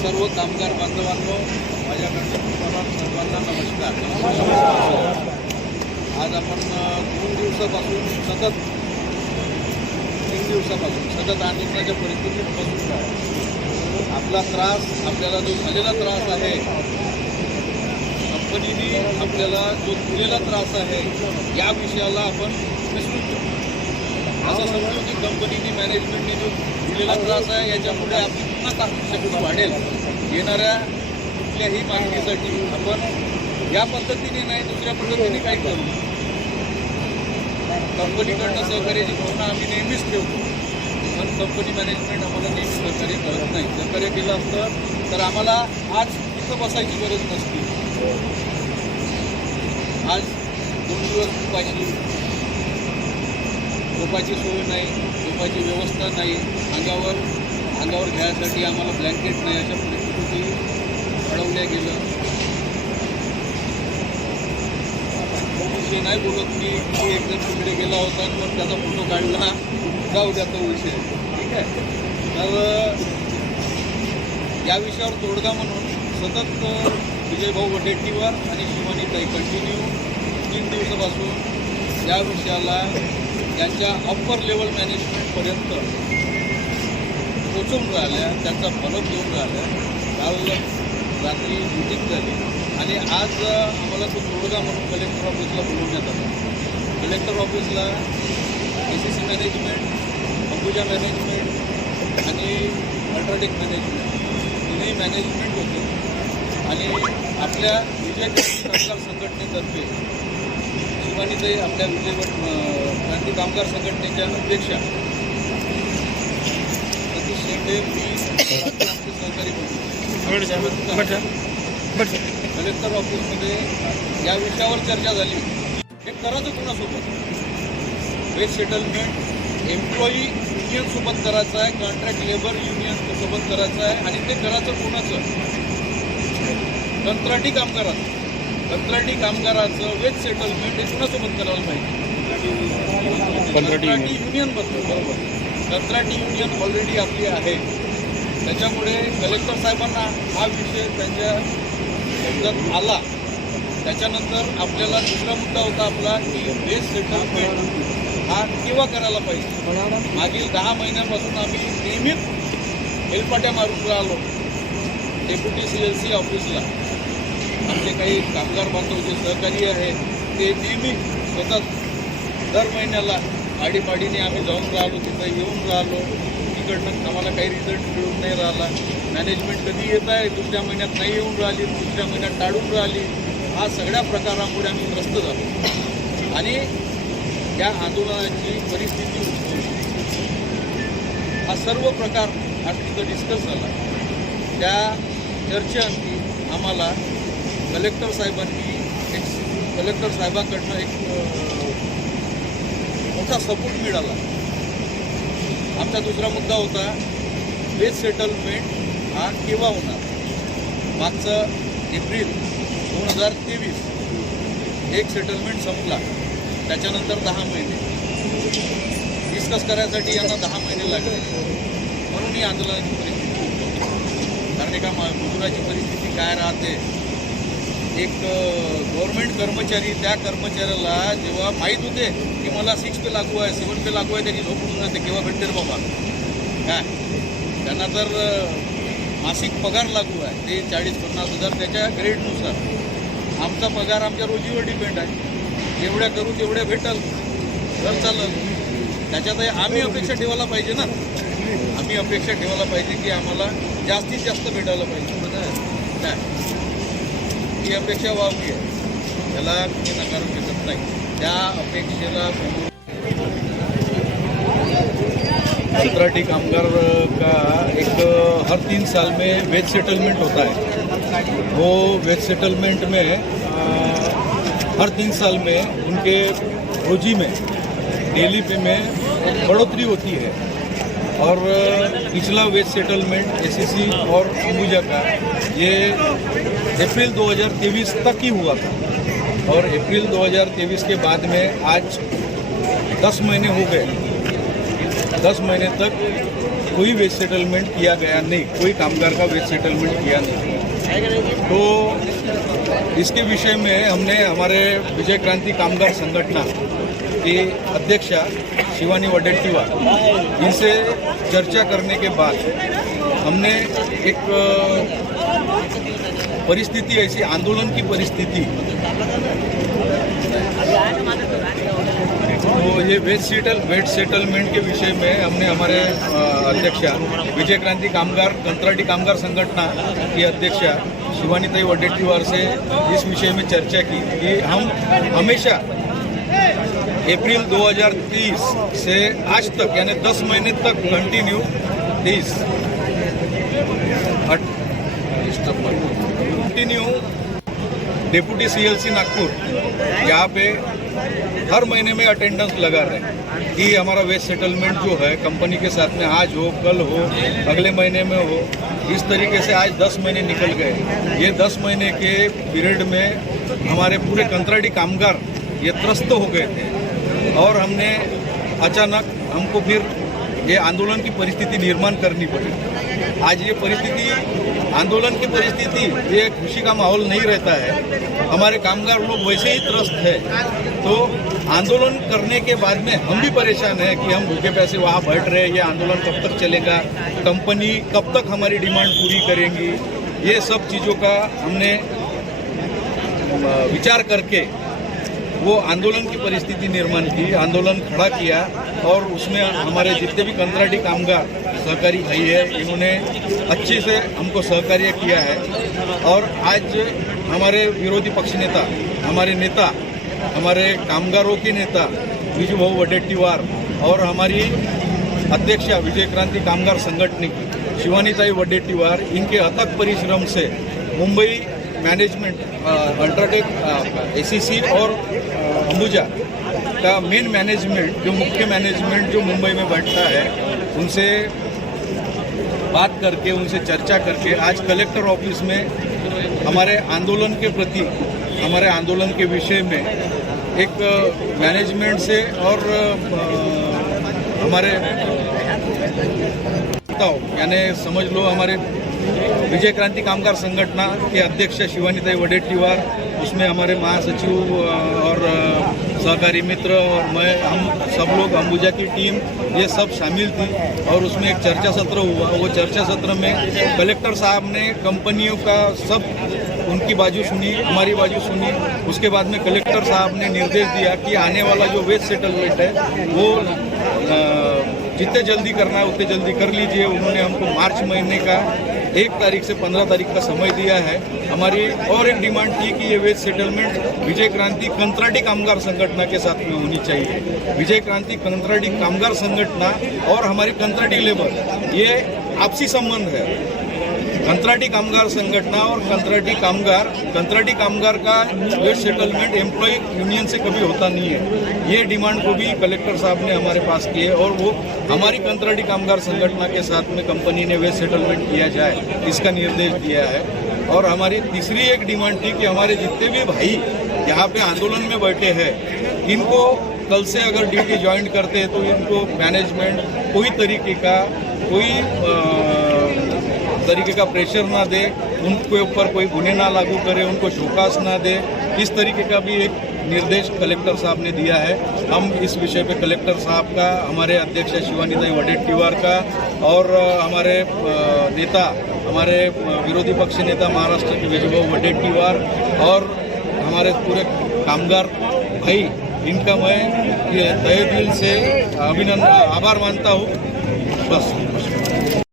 सर्व कामगार बांधवांनो, माझ्याकडनं तुम्हाला सर्वांना नमस्कार. आज आपण 3 दिवसापासून सतत आंदोलनाच्या परिस्थितीत बसून आहे. आपला त्रास, आपल्याला जो झालेला त्रास आहे, कंपनीने आपल्याला जो दिलेला त्रास आहे, या विषयाला आपण विसरून जाऊ. असं समजू की कंपनीने, मॅनेजमेंटने जो दिलेला त्रास आहे, याच्यामुळे आपली पुन्हा ताकद वाढेल. येणाऱ्या कुठल्याही मागणीसाठी आपण या पद्धतीने नाही, दुसऱ्या पद्धतीने काही करू. कंपनीकडनं सहकार्याची भावना आम्ही नेहमीच ठेवतो, पण कंपनी मॅनेजमेंट आम्हाला नेहमी सहकार्य करत नाही. सहकार्य केलं असतं तर आम्हाला आज इथं बसायची गरज नसती. आज 2 दिवस झोपाची सोय नाही, झोपाची व्यवस्था नाही, अंगावर घ्यायसाठी आम्हाला ब्लँकेट नाही, अशा परिस्थिती अडवल्या गेलं. विषय नाही बोलत मी, एकदम तिकडे गेला होता आणि मग त्याचा फोटो काढला, जाऊ द्या तो विषय. ठीक आहे. तर या विषयावर तोडगा म्हणून सतत विजयभाऊ वडेट्टीवार आणि शिवानीताई कंटिन्यू 3 दिवसापासून या विषयाला त्यांच्या अप्पर लेवल मॅनेजमेंटपर्यंत पोचवून राहिल्या, त्यांचा फॉलोअप घेऊन राहिल्या. काल रात्री मीटिंग झाली आणि आज आम्हाला तो तोडगा म्हणून कलेक्टर ऑफिसला बोलवण्यात आला. कलेक्टर ऑफिसला ACC मॅनेजमेंट, अंबुजा मॅनेजमेंट आणि अल्ट्राटेक मॅनेजमेंट, तिन्ही मॅनेजमेंट होते. आणि आपल्या विजय कामगार संघटनेतर्फे शिवानीताई, आपल्या विजय क्रांती कामगार संघटनेच्या अध्यक्षा, सतीश शेंडे, मी आमचे सहकारी कलेक्टर ऑफिसमध्ये या विषयावर चर्चा झाली. हे करायचं कोणासोबत? वेज सेटलमेंट एम्प्लॉई युनियनसोबत करायचं आहे, कॉन्ट्रॅक्ट लेबर युनियनसोबत करायचं आहे. आणि ते करायचं कोणाचं? कंत्राटी कामगाराचं वेज सेटलमेंट हे कुणासोबत करायला पाहिजे? कंत्राटी युनियनबद्दल. बरोबर, कंत्राटी युनियन ऑलरेडी आपली आहे. त्याच्यामुळे कलेक्टर साहेबांना हा विषय त्यांच्या शब्दात आला. त्याच्यानंतर आपल्याला दुसरा मुद्दा होता आपला की वेज सेटलमेंट हा केव्हा करायला पाहिजे. मागील 10 महिन्यांपासून आम्ही नेहमीच हेलपाट्या मारून राहिलो डेप्युटी CLC ऑफिसला. आमचे काही कामगार बांधव जे सहकारी आहेत ते नेहमी सतत दर महिन्याला आडीपाडीने आम्ही जाऊन राहिलो, तिथं येऊन राहिलो. तिकडनं आम्हाला काही रिझल्ट मिळून नाही राहिला. मॅनेजमेंट कधी येत आहे, दुसऱ्या महिन्यात नाही येऊन राहिली, दुसऱ्या महिन्यात टाळून राहिली. हा सगळ्या प्रकारामुळे आम्ही त्रस्त झालो आणि या आंदोलनाची परिस्थिती उद्भवली. हा सर्व प्रकार आज तिथं डिस्कस झाला. त्या चर्चेअंती आम्हाला कलेक्टर साहेबांकडनं एक मोठा सपोर्ट मिळाला. आमचा दुसरा मुद्दा होता वेज सेटलमेंट हा केव्हा होणार. मागचं एप्रिल 2023 एक सेटलमेंट संपला, त्याच्यानंतर 10 महिने डिस्कस करायसाठी यांना 10 महिने लागले. म्हणून ही आंदोलनाची परिस्थिती उद्भवली. कारण एका मजुराची परिस्थिती काय राहते, एक गव्हर्नमेंट कर्मचारी, त्या कर्मचाऱ्याला जेव्हा माहीत होते की मला 6 पे लागू आहे, 7 पे लागू आहे, त्याची झोप उठून जाते. केव्हा भेटते रे बाबा काय. त्यांना जर मासिक पगार लागू आहे ते 40-50 हजार त्याच्या ग्रेडनुसार. आमचा पगार आमच्या रोजीवर डिपेंड आहे. जेवढ्या करू तेवढ्या भेटल, जर चाललं. त्याच्यातही आम्ही अपेक्षा ठेवायला पाहिजे ना. आम्ही अपेक्षा ठेवायला पाहिजे की आम्हाला जास्तीत जास्त भेटायला पाहिजे. काय ही अपेक्षा व्हावी आहे, त्याला कोणी नकारू शकत नाही. त्या अपेक्षेला कंत्राटी कामगार का एक हर 3 साल में वेज सेटलमेंट होता है. वो वेज सेटलमेंट में हर 3 साल में उनके रोजी में, डेली पे में बढ़ोतरी होती है. और पिछला वेज सेटलमेंट ACC और अंबुजा का ये अप्रैल 2023 तक ही हुआ था. और अप्रैल 2023 के बाद में आज 10 महीने हो गए. 10 महीने तक कोई वेज सेटलमेंट किया गया नहीं, कोई कामगार का वेज सेटलमेंट किया नहीं। तो इसके विषय में हमने हमारे विजय क्रांति कामगार संगठना की अध्यक्षा शिवानी वडेट्टीवार इनसे चर्चा करने के बाद हमने एक परिस्थिति, ऐसी आंदोलन की परिस्थिति, तो ये वेज सेटलमेंट के विषय में हमने हमारे अध्यक्षा विजय क्रांति कामगार कंत्राटी कामगार संगठना की अध्यक्षा शिवानीताई वडेट्टीवार से इस विषय में चर्चा की कि हम हमेशा अप्रैल 2030 से आज तक यानी 10 महीने तक कंटिन्यू डेप्यूटी सीएलसी नागपुर यहाँ पे हर महीने में अटेंडेंस लगा रहे हैं कि हमारा वेज सेटलमेंट जो है कंपनी के साथ में आज हो, कल हो, अगले महीने में हो। इस तरीके से आज 10 महीने निकल गए। ये 10 महीने के पीरियड में हमारे पूरे कंत्राटी कामगार ये त्रस्त हो गए थे और हमने अचानक हमको फिर ये आंदोलन की परिस्थिति निर्माण करनी पड़ी। आज ये परिस्थिति, आंदोलन की परिस्थिति, ये खुशी का माहौल नहीं रहता है। हमारे कामगार लोग वैसे ही त्रस्त है। तो आंदोलन करने के बाद में हम भी परेशान हैं कि हम भूखे पैसे वहाँ बैठ रहे हैं, ये आंदोलन कब तक चलेगा, कंपनी कब तक हमारी डिमांड पूरी करेंगी। ये सब चीज़ों का हमने विचार करके वो आंदोलन की परिस्थिति निर्माण की, आंदोलन खड़ा किया और उसमें हमारे जितने भी कंत्राटी कामगार सहकारी भाई है इन्होंने अच्छे से हमको सहकार्य किया है। और आज हमारे विरोधी पक्ष नेता, हमारे नेता, हमारे कामगारों के नेता विजू भाऊ वडेट्टीवार और हमारी अध्यक्षा विजय क्रांति कामगार संगठन की शिवानीताई वडेट्टीवार, इनके अथक परिश्रम से मुंबई मैनेजमेंट, अल्ट्राटेक, एसीसी और अंबुजा का मेन मैनेजमेंट, जो मुख्य मैनेजमेंट जो मुंबई में बैठता है, उनसे बात करके, उनसे चर्चा करके आज कलेक्टर ऑफिस में हमारे आंदोलन के प्रति, हमारे आंदोलन के विषय में एक मैनेजमेंट से और हमारे यानी समझ लो हमारे विजय क्रांति कामगार संगठना के अध्यक्ष शिवानीताई वडेट्टीवार, उसमें हमारे महासचिव और सहकारी मित्र और मैं, हम सब लोग, अंबुजा की टीम, ये सब शामिल थी। और उसमें एक चर्चा सत्र हुआ। वो चर्चा सत्र में कलेक्टर साहब ने कंपनियों का सब उनकी बाजू सुनी, हमारी बाजू सुनी। उसके बाद में कलेक्टर साहब ने निर्देश दिया कि आने वाला जो वेज सेटलमेंट है वो जितने जल्दी करना है उतने जल्दी कर लीजिए। उन्होंने हमको मार्च महीने का 1 तारीख से 15 तारीख का समय दिया है। हमारी और एक डिमांड थी कि ये वेज सेटलमेंट विजय क्रांति कंत्राटी कामगार संगठना के साथ में होनी चाहिए। विजय क्रांति कंत्राटी कामगार संगठना और हमारी कंत्राटी लेबर, ये आपसी संबंध है। कंत्राटी कामगार संगठना और कंत्राटी कामगार का वेज सेटलमेंट एम्प्लॉय यूनियन से कभी होता नहीं है। ये डिमांड को भी कलेक्टर साहब ने हमारे पास की है और वो हमारी कंत्राटी कामगार संगठना के साथ में कंपनी ने वेज सेटलमेंट किया जाए, इसका निर्देश दिया है। और हमारी तीसरी एक डिमांड थी कि हमारे जितने भी भाई यहाँ पे आंदोलन में बैठे हैं, इनको कल से अगर ड्यूटी ज्वाइन करते हैं तो इनको मैनेजमेंट कोई तरीके का प्रेशर ना दे, उनके ऊपर कोई गुने ना लागू करे, उनको शोकास ना दे। इस तरीके का भी एक निर्देश कलेक्टर साहब ने दिया है। हम इस विषय पे कलेक्टर साहब का, हमारे अध्यक्ष शिवानीताई वडेट्टीवार का और हमारे नेता, हमारे विरोधी पक्ष नेता महाराष्ट्र के विजू भाऊ वडेट्टीवार और हमारे पूरे कामगार भाई, इनका मैं ये तहे दिल से अभिनंदन, आभार मानता हूँ। बस।